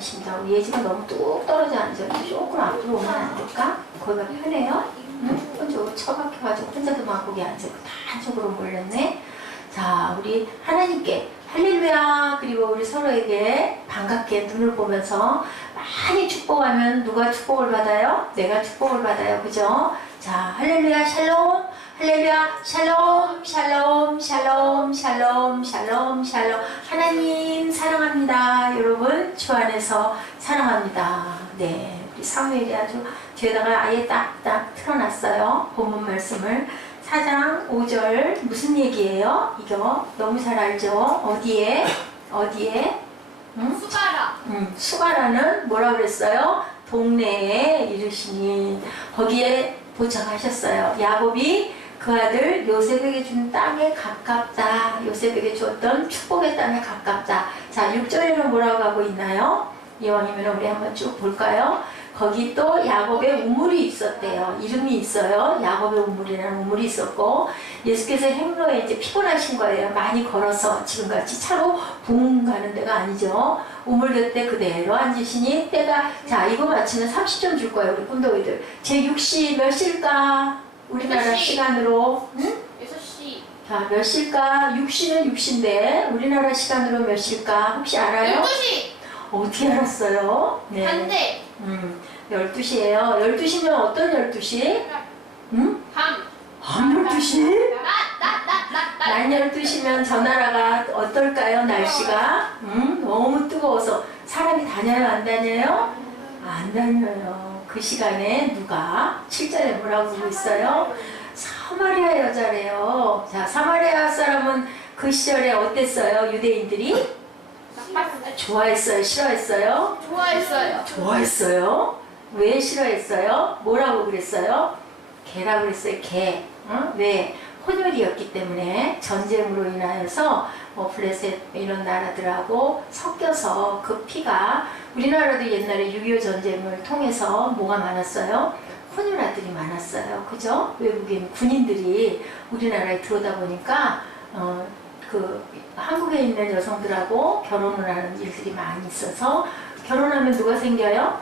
않으십니다. 우리 예지가 너무 뚝 떨어져 앉았는데 조금 앞으로 오면 안 될까? 거기가 편해요? 응? 혼자 처박혀가지고 혼자도 막 거기 앉아있고 다 한쪽으로 몰렸네. 자, 우리 하나님께 할렐루야. 그리고 우리 서로에게 반갑게 눈을 보면서 많이 축복하면 누가 축복을 받아요? 내가 축복을 받아요. 그죠? 자, 할렐루야 샬롬, 할렐루야 샬롬, 샬롬, 샬롬, 샬롬, 샬롬, 샬롬. 하나님 사랑합니다. 여러분 주 안에서 사랑합니다. 네, 우리 사무엘이 아주 뒤에다가 아예 딱딱 틀어놨어요. 본문 말씀을. 4장 5절 무슨 얘기예요? 이거 너무 잘 알죠? 어디에? 응? 수가라. 수가라는 뭐라 그랬어요? 동네에 이르시니 거기에 도착하셨어요. 야곱이 그 아들 요셉에게 준 땅에 가깝다. 요셉에게 주었던 축복의 땅에 가깝다. 자, 6절에는 뭐라고 하고 있나요? 이왕이면 우리 한번 쭉 볼까요? 거기 또 야곱의 우물이 있었대요. 이름이 있어요. 야곱의 우물이라는 우물이 있었고, 예수께서 행로에 이제 피곤하신 거예요. 많이 걸어서 지금같이 차로 붕 가는 데가 아니죠. 우물 곁에 그대로 앉으시니 때가, 자, 이거 맞히면 30점 줄 거예요. 우리 꿈돌이들. 제6시 몇 시일까? 우리나라 6시. 시간으로. 응? 6시. 자, 몇 시일까? 6시는 6시인데 우리나라 시간으로 몇 시일까? 혹시 알아요? 12시. 어떻게 알았어요? 네. 반대. 12시예요. 12시면 어떤 12시? 응? 밤 12시? 낮 12시면 저 나라가 어떨까요? 날씨가? 너무 뜨거워서 사람이 다녀요? 안 다녀요? 안 다녀요. 그 시간에 누가 7절에 뭐라고 보고 있어요? 사마리아 여자래요. 자, 사마리아 사람은 그 시절에 어땠어요? 유대인들이? 좋아했어요? 싫어했어요? 좋아했어요. 좋아했어요? 왜 싫어했어요? 뭐라고 그랬어요? 개라고 그랬어요. 개. 어? 왜? 혼혈이었기 때문에 전쟁으로 인하여서 블레셋 이런 나라들하고 섞여서 그 피가, 우리나라도 옛날에 6.25 전쟁을 통해서 뭐가 많았어요? 혼혈아들이 많았어요. 그죠? 외국인 군인들이 우리나라에 들어오다 보니까 그 한국에 있는 여성들하고 결혼을 하는 일들이 많이 있어서, 결혼하면 누가 생겨요?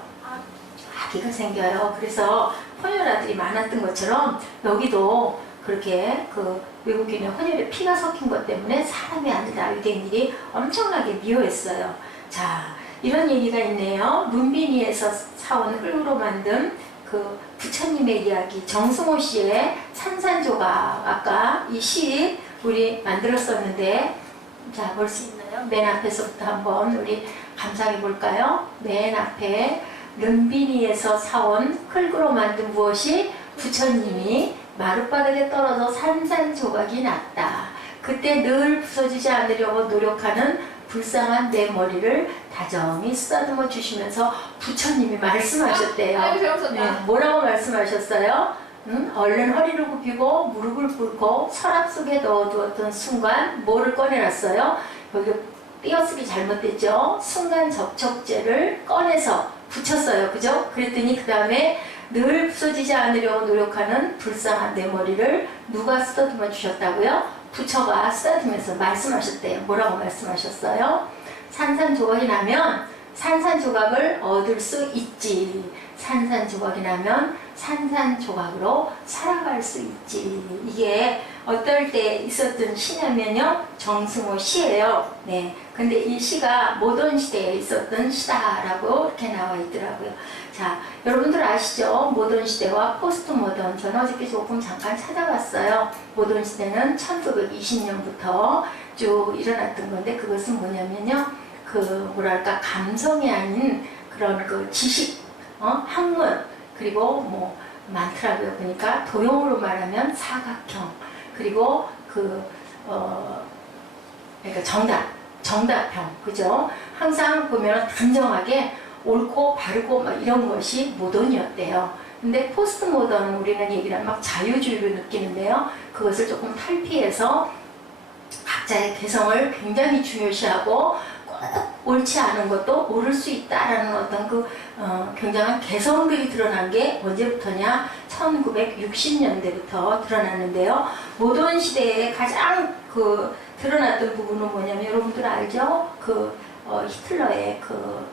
아기가 생겨요. 그래서 혼혈아들이 많았던 것처럼 여기도 그렇게 그 외국인의 혼혈에 피가 섞인 것 때문에 사람이 아니다 유대인들이 엄청나게 미워했어요. 자, 이런 얘기가 있네요. 문빈이에서 사온 흙으로 만든 그 부처님의 이야기, 정승호 씨의 산산조각, 아까 이 시 우리 만들었었는데, 자, 볼 수 있나요? 맨 앞에서부터 한번 우리 감상해 볼까요? 맨 앞에 름비니에서 사온 흙으로 만든 무엇이? 부처님이 마룻바닥에 떨어져 산산조각이 났다. 그때 늘 부서지지 않으려고 노력하는 불쌍한 내 머리를 다정히 쓰다듬어 주시면서 부처님이 말씀하셨대요. 네, 뭐라고 말씀하셨어요? 얼른 허리를 굽히고 무릎을 꿇고 서랍 속에 넣어두었던 순간 뭐를 꺼내놨어요? 여기 띄어쓰기 잘못됐죠? 순간 접촉제를 꺼내서 붙였어요. 그죠? 그랬더니 그 다음에 늘 부서지지 않으려고 노력하는 불쌍한 내 머리를 누가 쓰다듬어 주셨다고요? 부처가 쓰다듬으면서 말씀하셨대요. 뭐라고 말씀하셨어요? 산산조각이 나면 산산조각을 얻을 수 있지. 산산조각이 나면 산산조각으로 살아갈 수 있지. 이게 어떨 때 있었던 시냐면요, 정승호 시예요. 네. 근데 이 시가 모던 시대에 있었던 시다라고 이렇게 나와 있더라고요. 자, 여러분들 아시죠? 모던 시대와 포스트 모던. 저는 어저께 조금 잠깐 찾아봤어요. 모던 시대는 1920년부터 쭉 일어났던 건데, 그것은 뭐냐면요, 그 뭐랄까 감성이 아닌 그런 그 지식, 학문, 그리고 뭐 많더라고요. 그러니까 도형으로 말하면 사각형, 그리고 그러니까 정답형, 그죠? 항상 보면 단정하게 옳고 바르고 막 이런 것이 모던이었대요. 근데 포스트 모던, 우리는 얘기를 하면 막 자유주의를 느끼는데요. 그것을 조금 탈피해서 각자의 개성을 굉장히 중요시하고 꼭 옳지 않은 것도 옳을 수 있다라는 어떤 그 굉장한 개성들이 드러난 게 언제부터냐? 1960년대부터 드러났는데요. 모던 시대에 가장 그 드러났던 부분은 뭐냐면, 여러분들 알죠? 그 히틀러의 그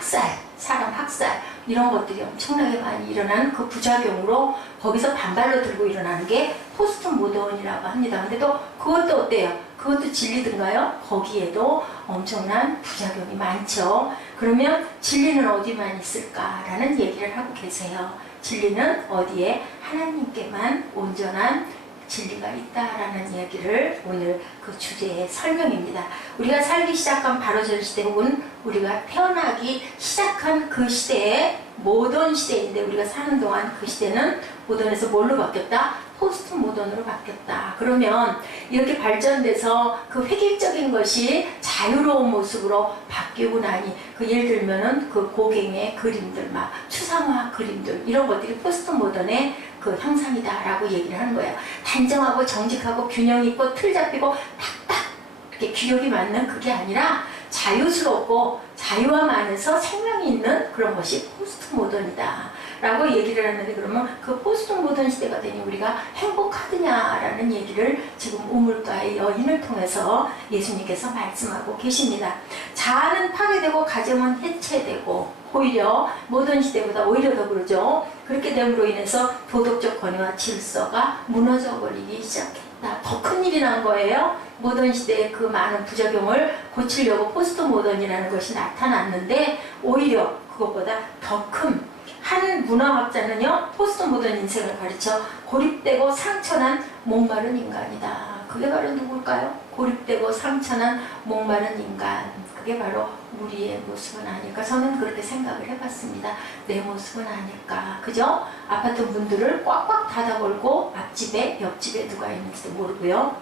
학살, 사람 학살 이런 것들이 엄청나게 많이 일어나는 그 부작용으로 거기서 반발로 들고 일어나는 게 포스트 모던이라고 합니다. 근데 또 그것도 어때요? 그것도 진리든가요? 거기에도 엄청난 부작용이 많죠. 그러면 진리는 어디만 있을까라는 얘기를 하고 계세요. 진리는 어디에? 하나님께만 온전한 진리가 있다라는 얘기를 오늘 그 주제의 설명입니다. 우리가 살기 시작한 바로 전 시대 혹은 우리가 태어나기 시작한 그 시대에 모던 시대인데 우리가 사는 동안 그 시대는 모던에서 뭘로 바뀌었다? 포스트 모던으로 바뀌었다. 그러면 이렇게 발전돼서 그 획일적인 것이 자유로운 모습으로 바뀌고 나니 그 예를 들면은 그 고갱의 그림들 막 추상화 그림들 이런 것들이 포스트 모던의 그 형상이다라고 얘기를 하는 거예요. 단정하고 정직하고 균형 있고 틀 잡히고 탁탁 이렇게 규격이 맞는 그게 아니라 자유스럽고 자유함 안에서 생명이 있는 그런 것이 포스트 모던이다 라고 얘기를 하는데 그러면 그 포스트 모던 시대가 되니 우리가 행복하느냐라는 얘기를 지금 우물가의 여인을 통해서 예수님께서 말씀하고 계십니다. 자아는 파괴되고 가정은 해체되고 오히려 모던 시대보다 오히려 더 그러죠. 그렇게 됨으로 인해서 도덕적 권위와 질서가 무너져 버리기 시작했다. 더 큰 일이 난 거예요. 모던 시대의 그 많은 부작용을 고치려고 포스트 모던이라는 것이 나타났는데 오히려 그것보다 더 큰 한 문화학자는요 포스트 모던 인생을 가르쳐 고립되고 상처난 목마른 인간이다. 그게 바로 누굴까요? 고립되고 상처난 목마른 인간. 그게 바로 우리의 모습은 아닐까. 저는 그렇게 생각을 해봤습니다. 내 모습은 아닐까. 그죠? 아파트 문들을 꽉꽉 닫아걸고 앞집에 옆집에 누가 있는지도 모르고요.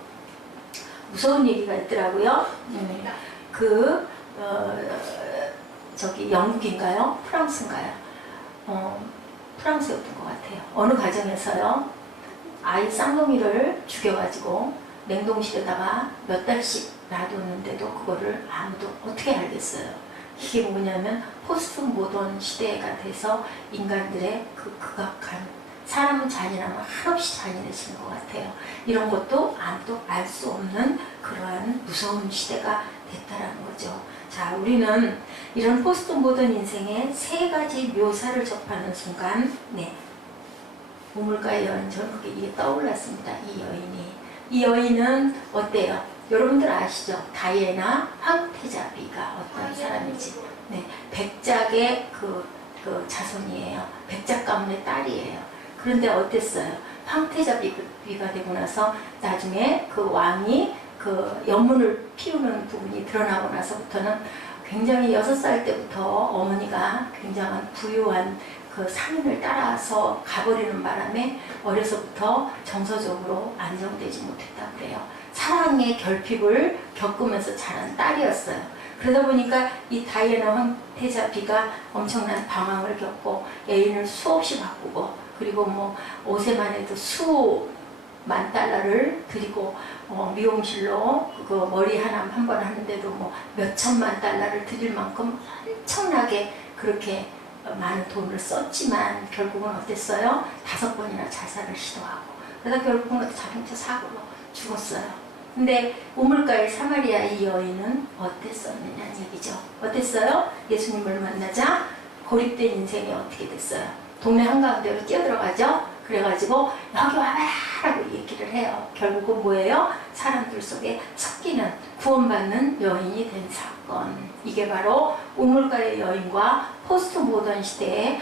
무서운 얘기가 있더라고요. 저기 영국인가요? 프랑스인가요? 프랑스였던 것 같아요. 어느 가정에서요 아이 쌍둥이를 죽여가지고 냉동실에다가 몇 달씩 놔뒀는데도 그거를 아무도 어떻게 알겠어요. 이게 뭐냐면 포스트 모던 시대가 돼서 인간들의 그 극악한 사람은 잔인하면 한없이 잔인해지는 것 같아요. 이런 것도 아무도 알 수 없는 그러한 무서운 시대가 됐다라는 거죠. 자, 우리는 이런 포스트 모던 인생의 세 가지 묘사를 접하는 순간, 우물가의 여인, 저는 그게 이게 떠올랐습니다. 이 여인이. 이 여인은 어때요? 여러분들 아시죠? 다이애나 황태자비가 어떤 사람인지. 백작의 그 자손이에요. 백작 가문의 딸이에요. 그런데 어땠어요? 황태자비가 되고 나서 나중에 그 왕이 그 연문을 피우는 부분이 드러나고 나서부터는 굉장히 6살 때부터 어머니가 굉장한 부유한 그 상인을 따라서 가버리는 바람에 어려서부터 정서적으로 안정되지 못했다고 그래요. 사랑의 결핍을 겪으면서 자란 딸이었어요. 그러다 보니까 이 다이애나 황태자비가 엄청난 방황을 겪고 애인을 수없이 바꾸고 그리고 뭐 옷에만 해도 수만 달러를 들이고 미용실로 그 머리 하나 한 번 하는데도 뭐 몇천만 달러를 들일 만큼 엄청나게 그렇게 많은 돈을 썼지만 결국은 어땠어요? 5번이나 자살을 시도하고 그러다 결국은 자동차 사고로 죽었어요. 근데 우물가의 사마리아 이 여인은 어땠었느냐는 얘기죠. 어땠어요? 예수님을 만나자 고립된 인생이 어떻게 됐어요? 동네 한가운데로 뛰어들어가죠. 그래가지고 여기 와봐라 라고 얘기를 해요. 결국은 뭐예요? 사람들 속에 섞이는 구원받는 여인이 된 사건. 이게 바로 우물가의 여인과 포스트 모던 시대에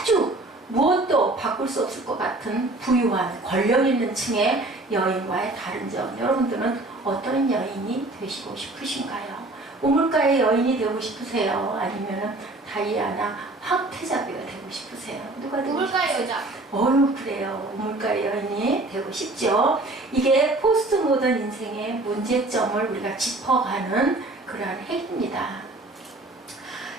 아주 무엇도 바꿀 수 없을 것 같은 부유한 권력 있는 층의 여인과의 다른 점. 여러분들은 어떤 여인이 되시고 싶으신가요? 우물가의 여인이 되고 싶으세요? 아니면 다이아나 황태자비가 되고 싶으세요? 누가 되고 우물가의 여자. 그래요. 우물가의 여인이 되고 싶죠. 이게 포스트 모던 인생의 문제점을 우리가 짚어가는 그러한 해입니다.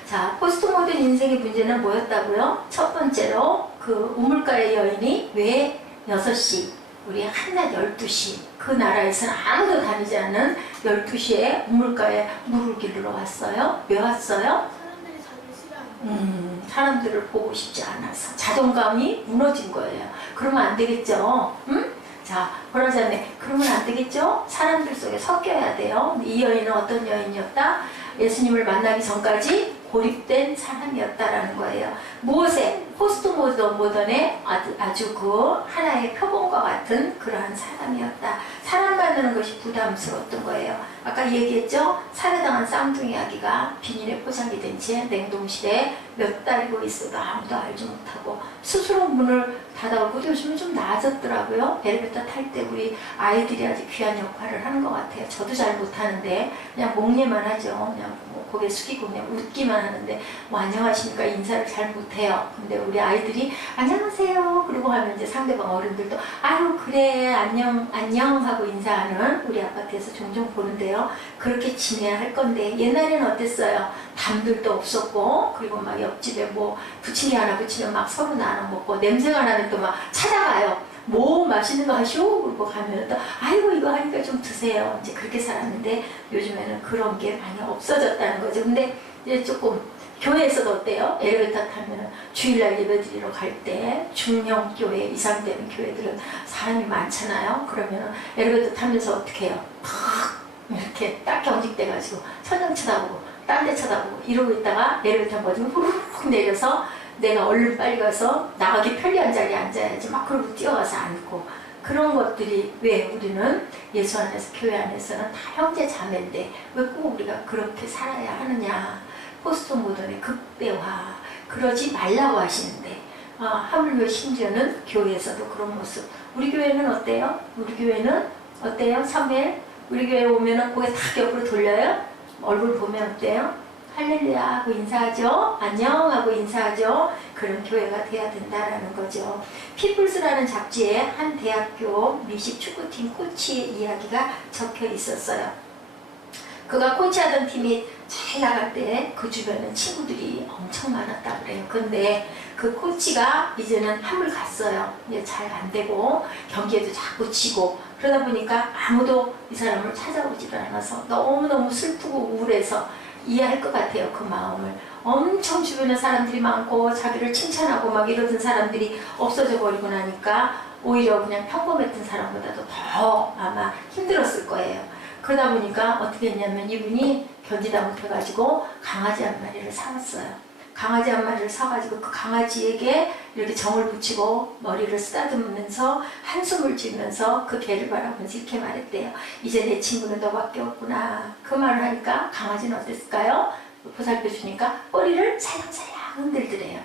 자, 포스트 모던 인생의 문제는 뭐였다고요? 첫 번째로 그 우물가의 여인이 왜 6시, 우리 한낮 12시, 그 나라에서는 아무도 다니지 않는 12시에 우물가에 물을 기르러 왔어요? 왜 왔어요? 사람들이 자기를 싫어하는 사람들을 보고 싶지 않아서 자존감이 무너진 거예요. 그러면 안 되겠죠? 자, 그러자네. 그러면 안 되겠죠? 사람들 속에 섞여야 돼요. 이 여인은 어떤 여인이었다? 예수님을 만나기 전까지 고립된 사람이었다라는 거예요. 무엇에? 포스트 모던의 아주 그 하나의 표본과 같은 그러한 사람이었다. 사람 만나는 것이 부담스러웠던 거예요. 아까 얘기했죠? 살해당한 쌍둥이 아기가 비닐에 포장이 된 채 냉동실에 몇 달이고 있어도 아무도 알지 못하고 스스로 문을 닫아오고 요즘은 좀 나아졌더라고요. 엘리베이터 탈 때 우리 아이들이 아주 귀한 역할을 하는 것 같아요. 저도 잘 못하는데 그냥 목례만 하죠. 그냥 뭐 고개 숙이고 그냥 웃기만 하는데 뭐 안녕하십니까 인사를 잘 못해요. 근데 우리 아이들이 안녕하세요 그러고 하면 이제 상대방 어른들도 아유 그래 안녕 안녕 하고 인사하는 우리 아파트에서 종종 보는데요. 그렇게 지내야 할 건데 옛날에는 어땠어요? 담들도 없었고 그리고 막 옆집에 뭐 부침개 하나 부치면 막 서로 나눠 먹고 냄새가 나면 또 막 찾아가요. 뭐 맛있는 거 하시오? 그러고 가면 또 아이고 이거 하니까 좀 드세요. 이제 그렇게 살았는데 요즘에는 그런 게 많이 없어졌다는 거죠. 근데 이제 조금 교회에서도 어때요? 엘리베이터 타면은 주일날 예배드리러 갈 때 중형 교회 이상 되는 교회들은 사람이 많잖아요. 그러면은 엘리베이터 타면서 어떻게 해요? 팍 이렇게 딱 경직돼가지고 천장 쳐다보고 딴 데 쳐다보고 이러고 있다가 엘리베이터 버튼 후루룩 내려서 내가 얼른 빨리 가서 나가기 편리한 자리에 앉아야지 막 그러고 뛰어가서 앉고 그런 것들이 왜 우리는 예수 안에서 교회 안에서는 다 형제 자매인데 왜 꼭 우리가 그렇게 살아야 하느냐. 포스트 모던의 극대화 그러지 말라고 하시는데 하물며 심지어는 교회에서도 그런 모습. 우리 교회는 어때요? 우리 교회는 어때요? 사무엘? 우리 교회 오면은 고개 탁 옆으로 돌려요? 얼굴 보면 어때요? 할렐루야 하고 인사하죠. 안녕 하고 인사하죠. 그런 교회가 돼야 된다라는 거죠. 피플스라는 잡지에 한 대학교 미식 축구팀 코치의 이야기가 적혀 있었어요. 그가 코치하던 팀이 잘 나갈 때 그 주변에 친구들이 엄청 많았다고 그래요. 근데 그 코치가 이제는 함을 갔어요. 이제 잘 안 되고 경기에도 자꾸 지고 그러다 보니까 아무도 이 사람을 찾아오지를 않아서 너무너무 슬프고 우울해서 이해할 것 같아요. 그 마음을. 엄청 주변에 사람들이 많고 자기를 칭찬하고 막 이러던 사람들이 없어져 버리고 나니까 오히려 그냥 평범했던 사람보다도 더 아마 힘들었을 거예요. 그러다 보니까 어떻게 했냐면 이분이 견디다 못해가지고 강아지 한 마리를 사왔어요. 강아지 한 마리를 사가지고 그 강아지에게 이렇게 정을 붙이고 머리를 쓰다듬으면서 한숨을 지으면서 그 개를 바라보면서 이렇게 말했대요. 이제 내 친구는 너밖에 없구나. 그 말을 하니까 강아지는 어땠을까요? 보살펴 주니까 꼬리를 살랑살랑 흔들더래요.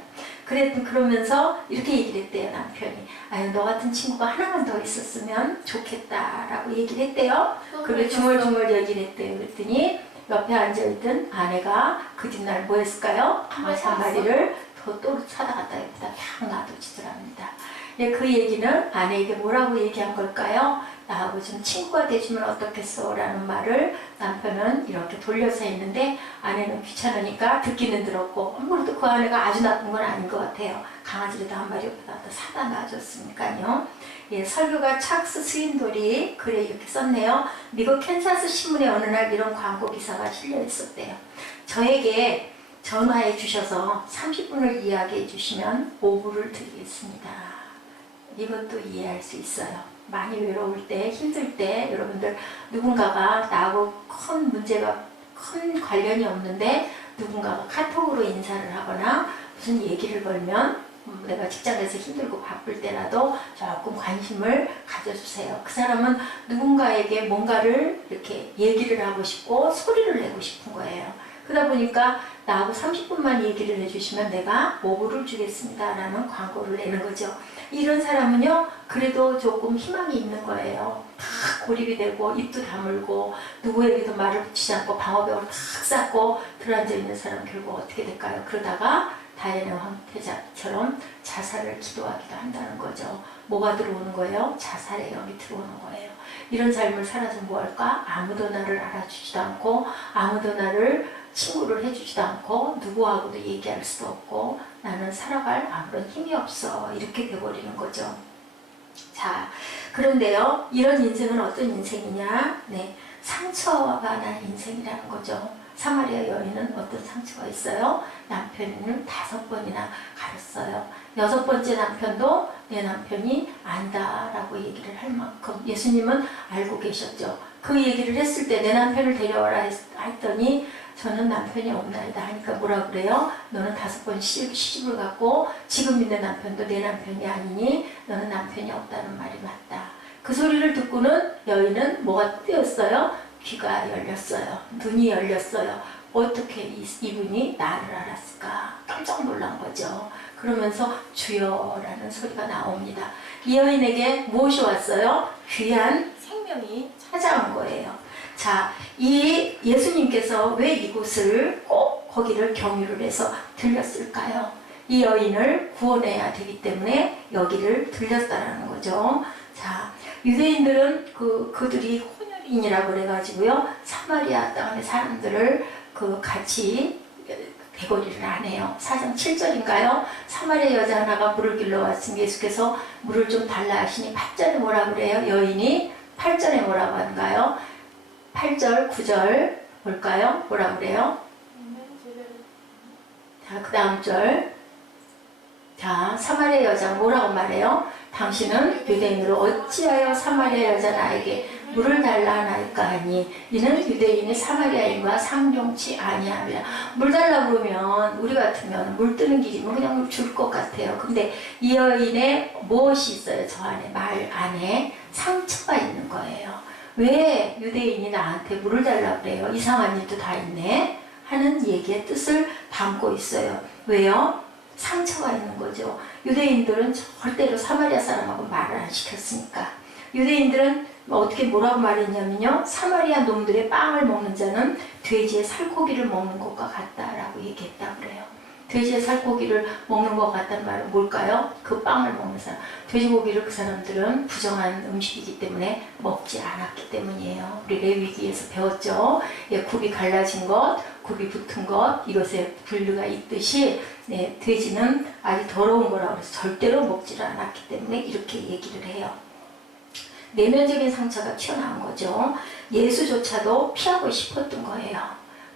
그러면서 이렇게 얘기를 했대요. 남편이. 아유 너 같은 친구가 하나만 더 있었으면 좋겠다라고 얘기를 했대요. 그리고 중얼중얼 얘기를 했대요. 그랬더니 옆에 앉아있던 아내가 그 뒷날 뭐 했을까요? 강아지 한 마리를 또 사다 갖다 옆에다 탁 놔두지더랍니다. 예, 그 얘기는 아내에게 뭐라고 얘기한 걸까요? 나하고 좀 친구가 되주면 어떻겠어? 라는 말을 남편은 이렇게 돌려서 했는데 아내는 귀찮으니까 듣기는 들었고 아무래도 그 아내가 아주 나쁜 건 아닌 것 같아요. 강아지를 한 마리 옆에다 사다 놔줬으니까요. 예, 설교가 찰스 스윈돌이 글에 이렇게 썼네요. 미국 캔사스 신문에 어느 날 이런 광고 기사가 실려 있었대요. 저에게 전화해 주셔서 30분을 이야기해 주시면 5불을 드리겠습니다. 이것도 이해할 수 있어요. 많이 외로울 때, 힘들 때 여러분들 누군가가 나하고 큰 문제가 큰 관련이 없는데 누군가가 카톡으로 인사를 하거나 무슨 얘기를 걸면 내가 직장에서 힘들고 바쁠 때라도 조금 관심을 가져주세요. 그 사람은 누군가에게 뭔가를 이렇게 얘기를 하고 싶고 소리를 내고 싶은 거예요. 그러다 보니까 나하고 30분만 얘기를 해주시면 내가 5불을 주겠습니다 라는 광고를 내는 거죠. 이런 사람은요 그래도 조금 희망이 있는 거예요. 다 고립이 되고 입도 다물고 누구에게도 말을 붙이지 않고 방어벽으로 탁 쌓고 들어앉아 있는 사람 결국 어떻게 될까요? 그러다가 다이애나 황태자처럼 자살을 기도하기도 한다는 거죠. 뭐가 들어오는 거예요? 자살의 영이 들어오는 거예요. 이런 삶을 살아서 뭐할까? 아무도 나를 알아주지도 않고 아무도 나를 친구를 해주지도 않고 누구하고도 얘기할 수도 없고 나는 살아갈 아무런 힘이 없어 이렇게 돼버리는 거죠. 자, 그런데요 이런 인생은 어떤 인생이냐? 네, 상처가 난 인생이라는 거죠. 사마리아 여인은 어떤 상처가 있어요? 남편을 5번이나 가렸어요. 6번째 남편도 내 남편이 아니다 라고 얘기를 할 만큼 예수님은 알고 계셨죠. 그 얘기를 했을 때 내 남편을 데려와라 했더니 저는 남편이 없나이다 하니까 뭐라 그래요? 너는 5번 시집을 갔고 지금 있는 남편도 내 남편이 아니니 너는 남편이 없다는 말이 맞다. 그 소리를 듣고는 여인은 뭐가 뜨였어요? 귀가 열렸어요. 눈이 열렸어요. 어떻게 이분이 나를 알았을까? 깜짝 놀란 거죠. 그러면서 주여라는 소리가 나옵니다. 이 여인에게 무엇이 왔어요? 귀한 생명이 찾아온 거예요. 자, 이 예수님께서 왜 이곳을 꼭 거기를 경유를 해서 들렸을까요? 이 여인을 구원해야 되기 때문에 여기를 들렸다라는 거죠. 자, 유대인들은 그들이 혼혈인이라고 그래가지고요, 사마리아 땅의 사람들을 같이 대거리를 안 해요. 4장 7절인가요? 사마리아 여자 하나가 물을 길러 왔으니 예수께서 물을 좀 달라 하시니 8절에 뭐라 그래요? 여인이 8절에 뭐라고 하는가요? 8절, 9절 볼까요? 뭐라 그래요? 자, 그 다음 절. 자, 사마리아 여자 뭐라고 말해요? 당신은 유대인으로 어찌하여 사마리아 여자 나에게 물을 달라 하나이까 하니 이는 유대인이 사마리아인과 상종치 아니함이라. 물 달라 그러면 우리 같으면 물 뜨는 길이면 그냥 줄 것 같아요. 근데 이 여인의 무엇이 있어요? 저 안에, 말 안에 상처가 있는 거예요. 왜 유대인이 나한테 물을 달라 그래요? 이상한 일도 다 있네 하는 얘기의 뜻을 담고 있어요. 왜요? 상처가 있는 거죠. 유대인들은 절대로 사마리아 사람하고 말을 안 시켰으니까. 유대인들은 어떻게 뭐라고 말했냐면요, 사마리아 놈들의 빵을 먹는 자는 돼지의 살코기를 먹는 것과 같다라고 얘기했다고 그래요. 돼지의 살코기를 먹는 것 같다는 말은 뭘까요? 그 빵을 먹는 사람. 돼지고기를 그 사람들은 부정한 음식이기 때문에 먹지 않았기 때문이에요. 우리 레위기에서 배웠죠. 예, 굽이 갈라진 것, 굽이 붙은 것, 이것에 분류가 있듯이 돼지는 아주 더러운 거라고 해서 절대로 먹지를 않았기 때문에 이렇게 얘기를 해요. 내면적인 상처가 튀어나온 거죠. 예수조차도 피하고 싶었던 거예요.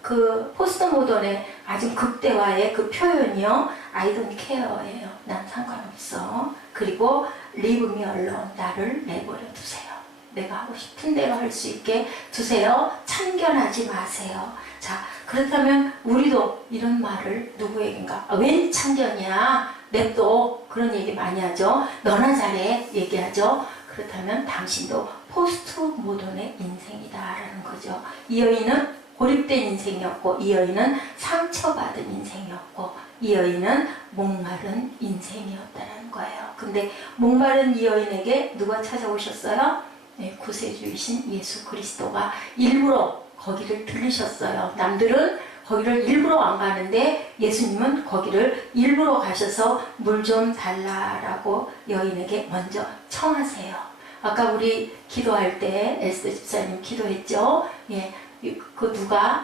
그 포스트 모던의 아주 극대화의 그 표현이요, I don't care예요. 난 상관없어. 그리고 leave me alone. 나를 내버려 두세요. 내가 하고 싶은 대로 할 수 있게 두세요. 참견하지 마세요. 자, 그렇다면 우리도 이런 말을 누구에겐가? 웬 참견이야? 냅둬. 그런 얘기 많이 하죠. 너나 잘해. 얘기하죠. 그렇다면 당신도 포스트 모던의 인생이다라는 거죠. 이 여인은 고립된 인생이었고, 이 여인은 상처받은 인생이었고, 이 여인은 목마른 인생이었다는 거예요. 근데 목마른 이 여인에게 누가 찾아오셨어요? 네, 구세주이신 예수 그리스도가 일부러 거기를 들리셨어요. 남들은 거기를 일부러 안 가는데 예수님은 거기를 일부러 가셔서 물 좀 달라라고 여인에게 먼저 청하세요. 아까 우리 기도할 때 에스더 집사님 기도했죠. 예,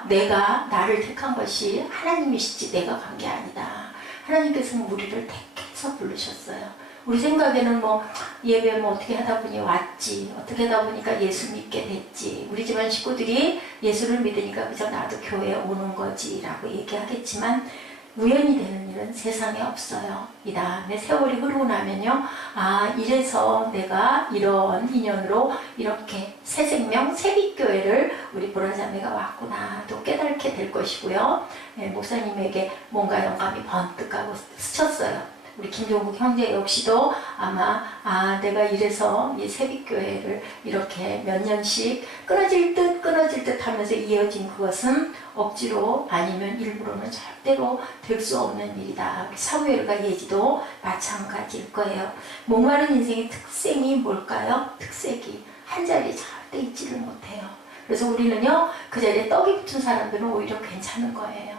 내가 나를 택한 것이 하나님이시지 내가 간 게 아니다. 하나님께서는 우리를 택해서 부르셨어요. 우리 생각에는 예배 어떻게 하다 보니 왔지, 어떻게 하다 보니까 예수 믿게 됐지, 우리 집안 식구들이 예수를 믿으니까 그저 나도 교회에 오는 거지 라고 얘기하겠지만 우연히 되는 일은 세상에 없어요. 이 다음에 세월이 흐르고 나면요, 아, 이래서 내가 이런 인연으로 이렇게 새 생명, 새빛교회를 우리 보라자매가 왔구나 또 깨닫게 될 것이고요. 목사님에게 뭔가 영감이 번뜩 가고 스쳤어요. 우리 김종국 형제 역시도 아마 내가 이래서 이 새빛교회를 이렇게 몇 년씩 끊어질 듯 하면서 이어진 그것은 억지로 아니면 일부러는 절대로 될 수 없는 일이다. 우리 사무엘과 예지도 마찬가지일 거예요. 목마른 인생의 특성이 뭘까요? 특색이 한 자리에 절대 있지를 못해요. 그래서 우리는요, 그 자리에 떡이 붙은 사람들은 오히려 괜찮은 거예요.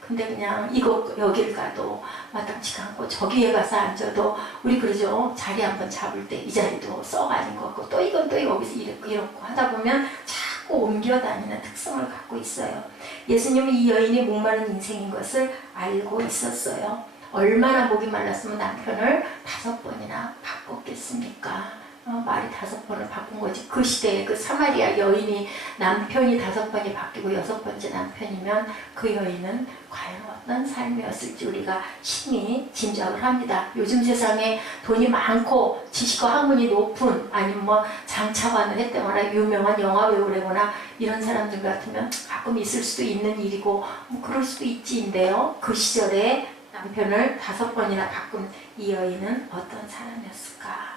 근데 그냥 여길 가도 마땅치가 않고 저기에 가서 앉아도 우리 그러죠. 자리 한번 잡을 때 이 자리도 썩 아닌 것 같고 또 이건 또 여기서 이렇고 하다 보면 자꾸 옮겨다니는 특성을 갖고 있어요. 예수님은 이 여인의 목마른 인생인 것을 알고 있었어요. 얼마나 목이 말랐으면 남편을 5번이나 바꿨겠습니까? 말이 5번을 바꾼 거지. 그 시대에 그 사마리아 여인이 남편이 5번이 바뀌고 6번째 남편이면 그 여인은 과연 어떤 삶이었을지 우리가 심히 짐작을 합니다. 요즘 세상에 돈이 많고 지식과 학문이 높은 아니면 뭐 장차관을 했다거나 유명한 영화배우라거나 이런 사람들 같으면 가끔 있을 수도 있는 일이고 뭐 그럴 수도 있지인데요. 그 시절에 남편을 5번이나 바꾼 이 여인은 어떤 사람이었을까?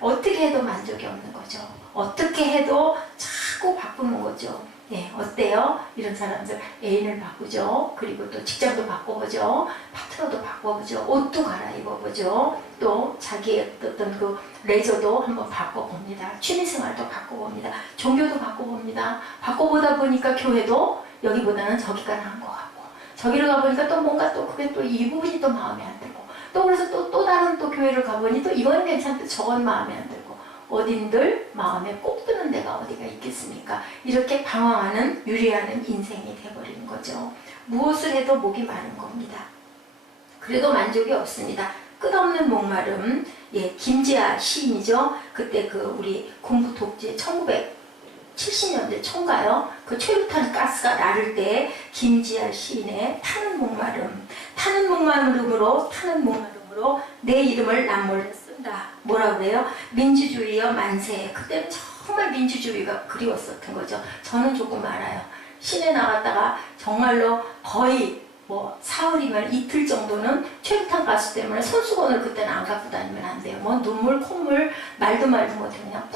어떻게 해도 만족이 없는 거죠. 어떻게 해도 자꾸 바꾸는 거죠. 예, 어때요? 이런 사람들 애인을 바꾸죠. 그리고 또 직장도 바꿔보죠. 파트너도 바꿔보죠. 옷도 갈아입어보죠. 또 자기의 어떤 그 레저도 한번 바꿔봅니다. 취미생활도 바꿔봅니다. 종교도 바꿔봅니다. 바꿔보다 보니까 교회도 여기보다는 저기가 나은 것 같고 저기를 가보니까 또 뭔가 또 그게 또 이 부분이 또 마음에 안 들고 또 그래서 또 다른 또 교회를 가보니 또 이거는 괜찮대 저건 마음에 안 들고 어딘들 마음에 꼭 드는 데가 어디가 있겠습니까? 이렇게 방황하는 유리하는 인생이 돼버리는 거죠. 무엇을 해도 목이 마른 겁니다. 그래도 만족이 없습니다. 끝없는 목마름. 예, 김지아 시인이죠. 그때 그 우리 군부 독재 1970년대 초인가요? 그 최루탄 가스가 나를 때 김지아 시인의 타는 목마름. 타는 목마름으로 내 이름을 남몰래 쓴다. 뭐라 그래요? 민주주의여 만세. 그때는 정말 민주주의가 그리웠었던 거죠. 저는 조금 알아요. 시내 나갔다가 정말로 거의 뭐 사흘이면 이틀 정도는 최루탄 가스 때문에 손수건을 그때는 안 갖고 다니면 안 돼요. 뭐 눈물, 콧물 말도 못해 그냥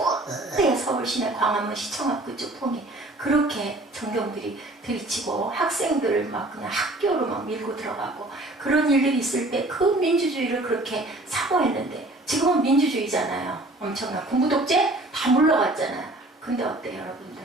뿌리에 서울 시내 광화문 시청 앞 그쪽 통이 그렇게 전경들이 들이치고 학생들을 막 그냥 학교로 막 밀고 들어가고 그런 일들이 있을 때 그 민주주의를 그렇게 사모했는데 지금은 민주주의잖아요. 엄청난 군부독재 다 물러갔잖아요. 근데 어때요 여러분들?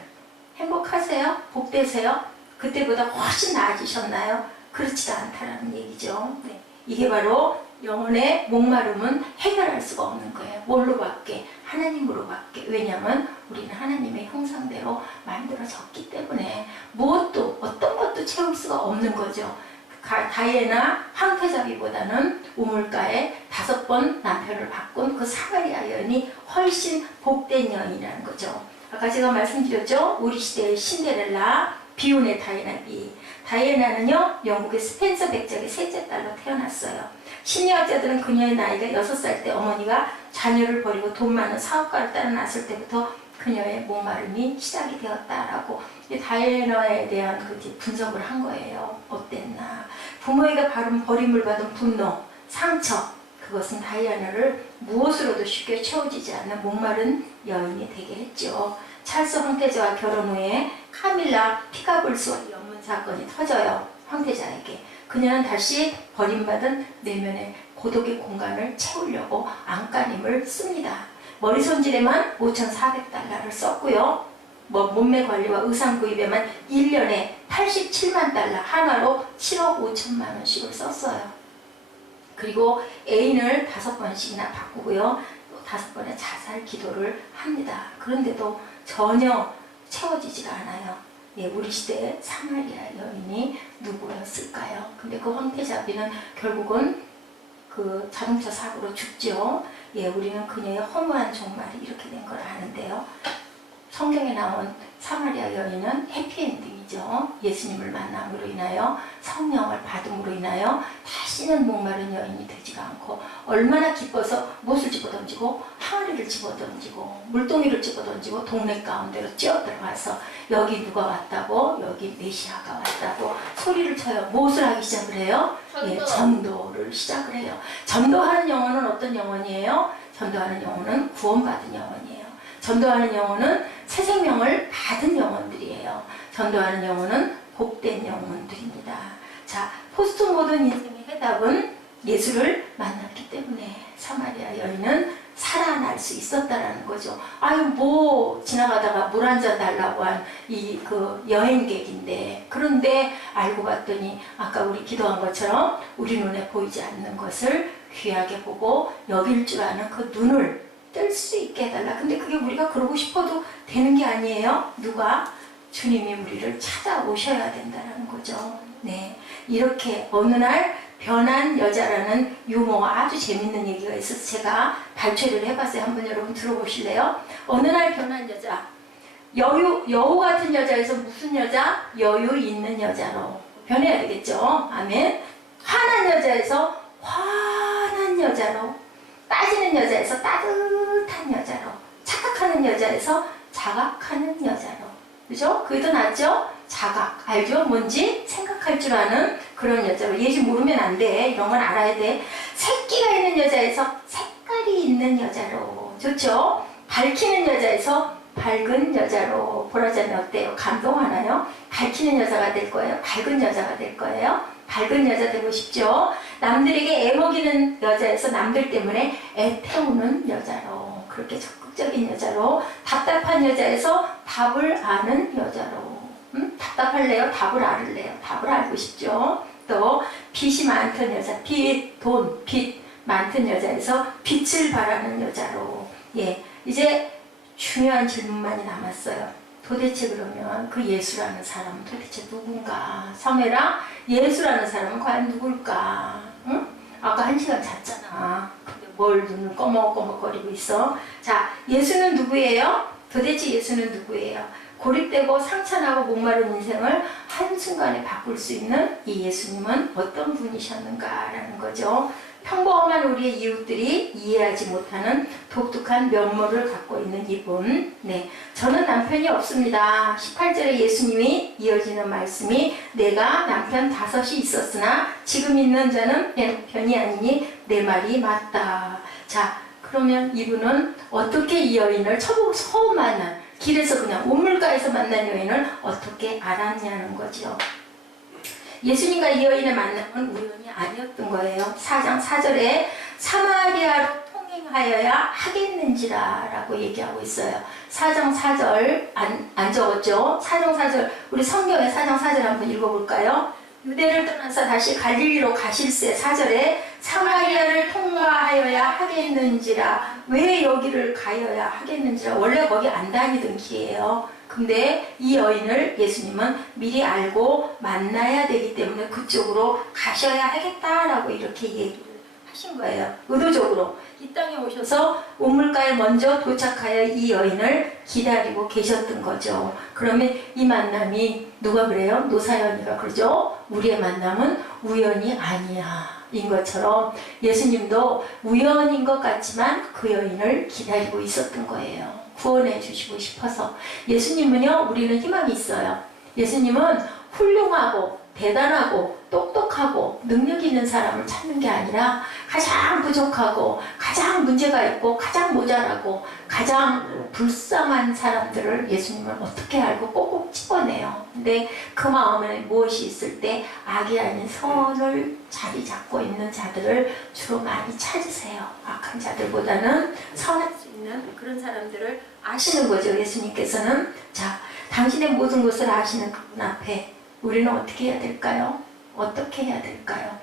행복하세요? 복되세요? 그때보다 훨씬 나아지셨나요? 그렇지도 않다라는 얘기죠. 네. 이게 바로 영혼의 목마름은 해결할 수가 없는 거예요. 뭘로밖에? 하나님으로밖에. 왜냐하면 우리는 하나님의 형상대로 만들어졌기 때문에 무엇도 어떤 것도 채울 수가 없는 거죠. 다이애나 황태자비보다는 우물가에 5번 남편을 바꾼 그 사마리아 여인이 훨씬 복된 여인이라는 거죠. 아까 제가 말씀드렸죠. 우리 시대의 신데렐라, 비운의 다이애나비. 다이애나는요 영국의 스펜서 백작의 셋째 딸로 태어났어요. 심리학자들은 그녀의 나이가 6살 때 어머니가 자녀를 버리고 돈 많은 사업가를 따라 났을 때부터 그녀의 목마름이 시작이 되었다라고 다이애나에 대한 그 분석을 한 거예요. 어땠나? 부모에게 버림을 받은 분노, 상처, 그것은 다이애나를 무엇으로도 쉽게 채워지지 않는 목마른 여인이 되게 했죠. 찰스 황태자와 결혼 후에 카밀라 피카볼스와 연문 사건이 터져요. 황태자에게. 그녀는 다시 버림받은 내면의 고독의 공간을 채우려고 안간힘을 씁니다. 머리 손질에만 5,400달러를 썼고요. 몸매 관리와 의상 구입에만 1년에 87만 달러, 한화로 7억 5천만 원씩을 썼어요. 그리고 애인을 5번씩이나 바꾸고요. 또 5번의 자살 기도를 합니다. 그런데도 전혀 채워지지가 않아요. 예, 우리 시대의 사마리아 여인이 누구였을까요? 근데 그 황태자비는 결국은 그 자동차 사고로 죽죠. 예, 우리는 그녀의 허무한 종말이 이렇게 된 걸 아는데요. 성경에 나온 사마리아 여인은 해피엔딩이죠. 예수님을 만남으로 인하여 성령을 받음으로 인하여 다시는 목마른 여인이 되지가 않고 얼마나 기뻐서 못을 집어던지고 항아리를 집어던지고 물동이를 집어던지고 동네 가운데로 뛰어들어가서 여기 누가 왔다고 여기 메시아가 왔다고 소리를 쳐요. 무엇을 하기 시작을 해요? 예, 전도를 시작을 해요. 전도하는 영혼은 어떤 영혼이에요? 전도하는 영혼은 구원받은 영혼이에요. 전도하는 영혼은 새 생명을 받은 영혼들이에요. 전도하는 영혼은 복된 영혼들입니다. 자, 포스트 모던 인생의 해답은 예수를 만났기 때문에 사마리아 여인은 살아날 수 있었다라는 거죠. 아유, 뭐 지나가다가 물 한 잔 달라고 한 이 그 여행객인데, 그런데 알고 봤더니 아까 우리 기도한 것처럼 우리 눈에 보이지 않는 것을 귀하게 보고 여길 줄 아는 그 눈을 뜰 수 있게 해달라. 근데 그게 우리가 그러고 싶어도 되는 게 아니에요. 누가? 주님이 우리를 찾아오셔야 된다는 거죠. 네, 이렇게 어느 날 변한 여자라는 유머가 아주 재밌는 얘기가 있어서 제가 발췌를 해봤어요. 한번 여러분 들어보실래요? 어느 날 변한 여자, 여우 같은 여자에서 무슨 여자? 여유 있는 여자로 변해야 되겠죠. 아멘. 화난 여자에서 화난 여자로, 따지는 여자에서 따뜻한 여자로, 착각하는 여자에서 자각하는 여자로. 그죠? 그게 더 낫죠? 자각. 알죠? 뭔지 생각할 줄 아는 그런 여자로. 예지 모르면 안 돼. 이런 건 알아야 돼. 새끼가 있는 여자에서 색깔이 있는 여자로. 좋죠? 밝히는 여자에서 밝은 여자로. 보라자면 어때요? 감동하나요? 밝히는 여자가 될 거예요? 밝은 여자가 될 거예요? 밝은 여자 되고 싶죠? 남들에게 애먹이는 여자에서 남들 때문에 애태우는 여자로. 그렇게 적극적인 여자로. 답답한 여자에서 답을 아는 여자로. 답답할래요? 답을 알을래요? 답을 알고 싶죠? 또 빚이 많던 여자, 빚 많던 여자에서 빛을 발하는 여자로. 예, 이제 중요한 질문만이 남았어요. 도대체 그러면 그 예수라는 사람은 도대체 누군가? 성애랑 예수라는 사람은 과연 누굴까? 응? 아까 1시간 잤잖아. 근데 뭘 눈을 꺼먹꺼먹거리고 있어? 자, 예수는 누구예요? 도대체 예수는 누구예요? 고립되고 상처나고 목마른 인생을 한순간에 바꿀 수 있는 이 예수님은 어떤 분이셨는가라는 거죠. 평범한 우리의 이웃들이 이해하지 못하는 독특한 면모를 갖고 있는 이분. 네, 저는 남편이 없습니다. 18절에 예수님이 이어지는 말씀이 내가 남편 5이 있었으나 지금 있는 자는 내 남편이 아니니 내 말이 맞다. 자, 그러면 이분은 어떻게 이 여인을 처음 만난 길에서 그냥 우물가에서 만난 여인을 어떻게 알았냐는 거죠. 예수님과 이 여인의 만남은 우연이 아니었던 거예요. 4장 4절에 사마리아로 통행하여야 하겠는지라 라고 얘기하고 있어요. 4장 4절 안 적었죠? 4장 4절 우리 성경의 4장 4절 한번 읽어볼까요? 유대를 떠나서 다시 갈릴리로 가실새 4절에 사마리아를 통과하여야 하겠는지라. 왜 여기를 가여야 하겠는지라. 원래 거기 안 다니던 길이에요. 근데 이 여인을 예수님은 미리 알고 만나야 되기 때문에 그쪽으로 가셔야 하겠다라고 이렇게 얘기를 하신 거예요. 의도적으로 이 땅에 오셔서 우물가에 먼저 도착하여 이 여인을 기다리고 계셨던 거죠. 그러면 이 만남이 누가 그래요? 노사연이가 그러죠. 우리의 만남은 우연이 아니야 인 것처럼 예수님도 우연인 것 같지만 그 여인을 기다리고 있었던 거예요. 구원해 주시고 싶어서. 예수님은요, 우리는 희망이 있어요. 예수님은 훌륭하고 대단하고 똑똑하고 능력 있는 사람을 찾는 게 아니라 가장 부족하고 가장 문제가 있고 가장 모자라고 가장 불쌍한 사람들을 예수님은 어떻게 알고 꼭꼭 집어내요. 근데 그 마음에 무엇이 있을 때 악이 아닌 선을 자리 잡고 있는 자들을 주로 많이 찾으세요. 악한 자들보다는 선할 수 있는 그런 사람들을 아시는 거죠. 예수님께서는. 자, 당신의 모든 것을 아시는 그분 앞에 우리는 어떻게 해야 될까요? 어떻게 해야 될까요?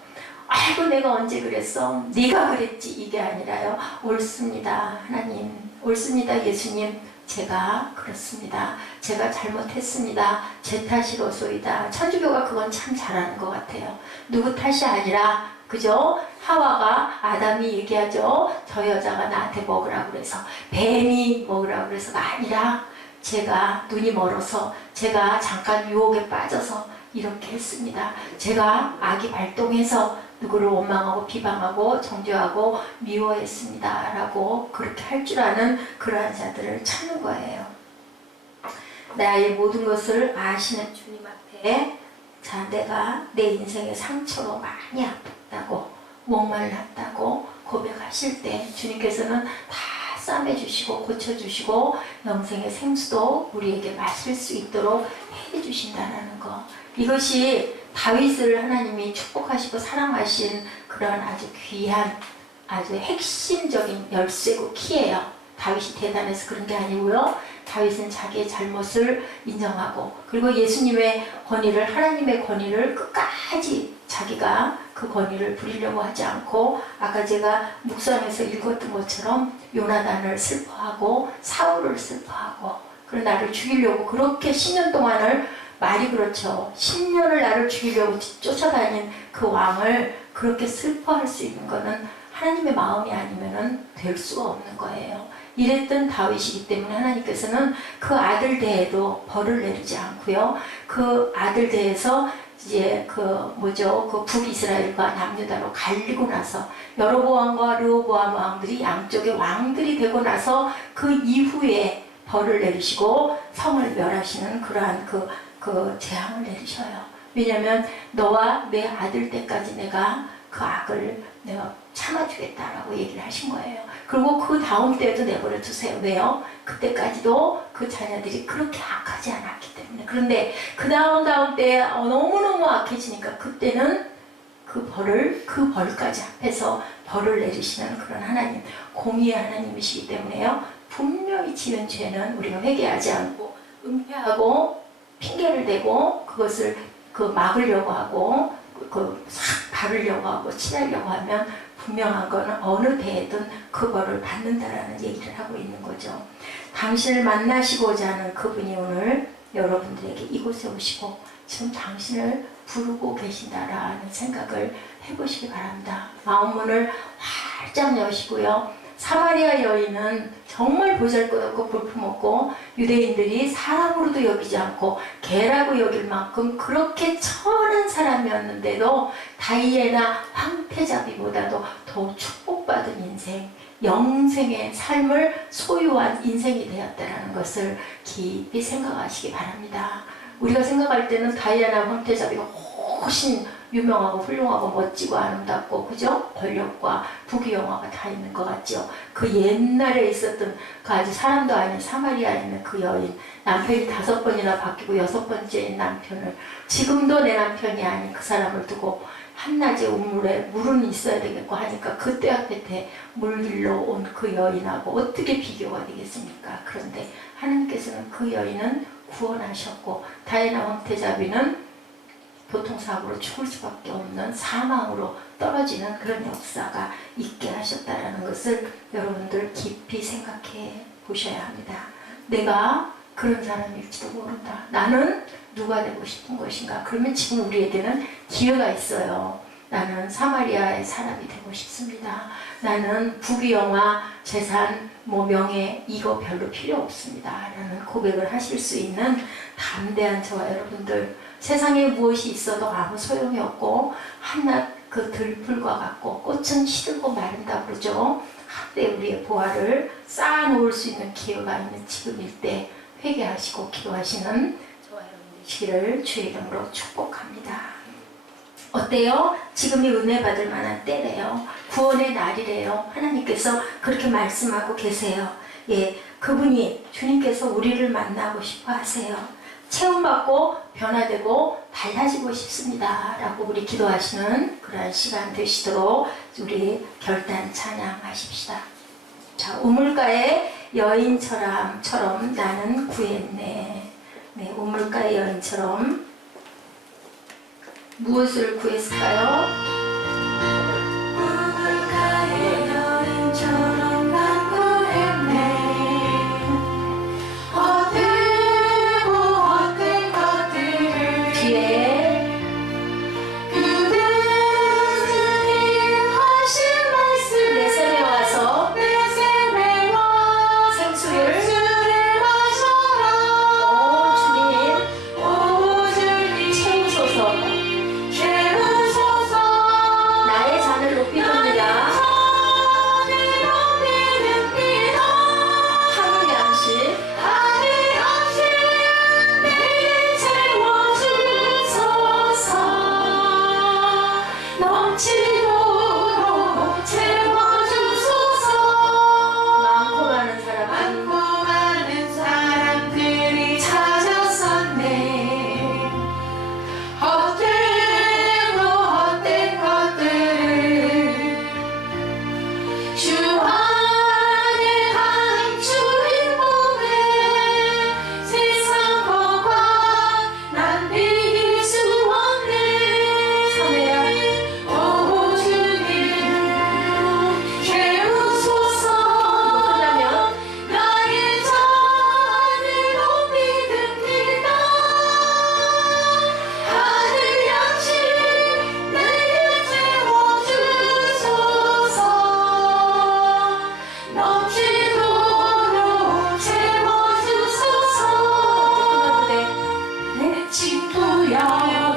아이고 내가 언제 그랬어? 네가 그랬지 이게 아니라요. 옳습니다. 하나님. 옳습니다. 예수님. 제가 그렇습니다. 제가 잘못했습니다. 제 탓이로소이다. 천주교가 그건 참 잘하는 것 같아요. 누구 탓이 아니라 그죠? 하와가 아담이 얘기하죠. 저 여자가 나한테 먹으라고 그래서 뱀이 먹으라고 그래서가 아니라 제가 눈이 멀어서 제가 잠깐 유혹에 빠져서 이렇게 했습니다. 제가 악이 발동해서 누구를 원망하고 비방하고 정죄하고 미워했습니다. 라고 그렇게 할 줄 아는 그러한 자들을 찾는 거예요. 나의 모든 것을 아시는 주님 앞에 자, 내가 내 인생의 상처로 많이 아팠다고 목말랐다고 고백하실 때 주님께서는 다 싸매주시고 고쳐주시고 영생의 생수도 우리에게 마실 수 있도록 해주신다는 거. 이것이 다윗을 하나님이 축복하시고 사랑하신 그런 아주 귀한 아주 핵심적인 열쇠고 키예요. 다윗이 대단해서 그런 게 아니고요. 다윗은 자기의 잘못을 인정하고 그리고 예수님의 권위를 하나님의 권위를 끝까지 자기가 그 권위를 부리려고 하지 않고 아까 제가 묵상에서 읽었던 것처럼 요나단을 슬퍼하고 사울을 슬퍼하고 그리고 나를 죽이려고 그렇게 10년 동안을 말이 그렇죠. 10년을 나를 죽이려고 쫓아다닌 그 왕을 그렇게 슬퍼할 수 있는 것은 하나님의 마음이 아니면은 될 수가 없는 거예요. 이랬던 다윗이기 때문에 하나님께서는 그 아들 대에도 벌을 내리지 않고요. 그 아들 대에서 이제 그 북이스라엘과 남유다로 갈리고 나서 여로보암과 르호보암 왕들이 양쪽의 왕들이 되고 나서 그 이후에 벌을 내리시고 성을 멸하시는 그러한 그 재앙을 내리셔요. 왜냐하면 너와 내 아들 때까지 내가 그 악을 내가 참아주겠다라고 얘기를 하신 거예요. 그리고 그 다음 때도 내버려 두세요. 왜요? 그때까지도 그 자녀들이 그렇게 악하지 않았기 때문에. 그런데 그 다음 때에 너무너무 악해지니까 그때는 그 벌까지 앞에서 벌을 내리시는 그런 하나님, 공의의 하나님이시기 때문에요. 분명히 지은 죄는 우리가 회개하지 않고 은폐하고 핑계를 대고 그것을 막으려고 하고 싹 바르려고 하고 칠하려고 하면 분명한 거는 어느 대에든 그 벌을 받는다라는 얘기를 하고 있는 거죠. 당신을 만나시고자 하는 그분이 오늘 여러분들에게 이곳에 오시고 지금 당신을 부르고 계신다라는 생각을 해보시기 바랍니다. 마음문을 활짝 여시고요. 사마리아 여인은 정말 보잘것없고 볼품없고 유대인들이 사람으로도 여기지 않고 개라고 여길 만큼 그렇게 천한 사람이었는데도 다이애나 황태자비보다도 더 축복받은 인생, 영생의 삶을 소유한 인생이 되었다는 것을 깊이 생각하시기 바랍니다. 우리가 생각할 때는 다이애나 황태자비가 훨씬 유명하고 훌륭하고 멋지고 아름답고 그죠? 권력과 부귀영화가 다 있는 것 같죠. 그 옛날에 있었던 그 아주 사람도 아닌 사마리아에 있는 그 여인, 남편이 5번이나 바뀌고 6번째인 남편을 지금도 내 남편이 아닌 그 사람을 두고 한낮에 우물에 물은 있어야 되겠고 하니까 그때 앞에 물길로 온 그 여인하고 어떻게 비교가 되겠습니까? 그런데 하나님께서는 그 여인은 구원하셨고 다이애나 황태자비는 교통사고로 죽을 수밖에 없는 사망으로 떨어지는 그런 역사가 있게 하셨다는 것을 여러분들 깊이 생각해 보셔야 합니다. 내가 그런 사람일지도 모른다. 나는 누가 되고 싶은 것인가? 그러면 지금 우리에게는 기회가 있어요. 나는 사마리아의 사람이 되고 싶습니다. 나는 부귀영화, 재산, 명예 이거 별로 필요 없습니다. 라는 고백을 하실 수 있는 담대한 저와 여러분들, 세상에 무엇이 있어도 아무 소용이 없고 한낱 그 들풀과 같고 꽃은 시들고 마른다 그러죠. 한때 우리의 보화를 쌓아놓을 수 있는 기회가 있는 지금일 때 회개하시고 기도하시는 저와 여러분들 되시기를 주의 이름으로 축복합니다. 어때요? 지금이 은혜 받을 만한 때래요. 구원의 날이래요. 하나님께서 그렇게 말씀하고 계세요. 예, 그분이 주님께서 우리를 만나고 싶어 하세요. 체험받고 변화되고 달라지고 싶습니다. 라고 우리 기도하시는 그러한 시간 되시도록 우리 결단 찬양하십시다. 자, 우물가의 여인처럼 나는 구했네. 네, 우물가의 여인처럼 무엇을 구했을까요?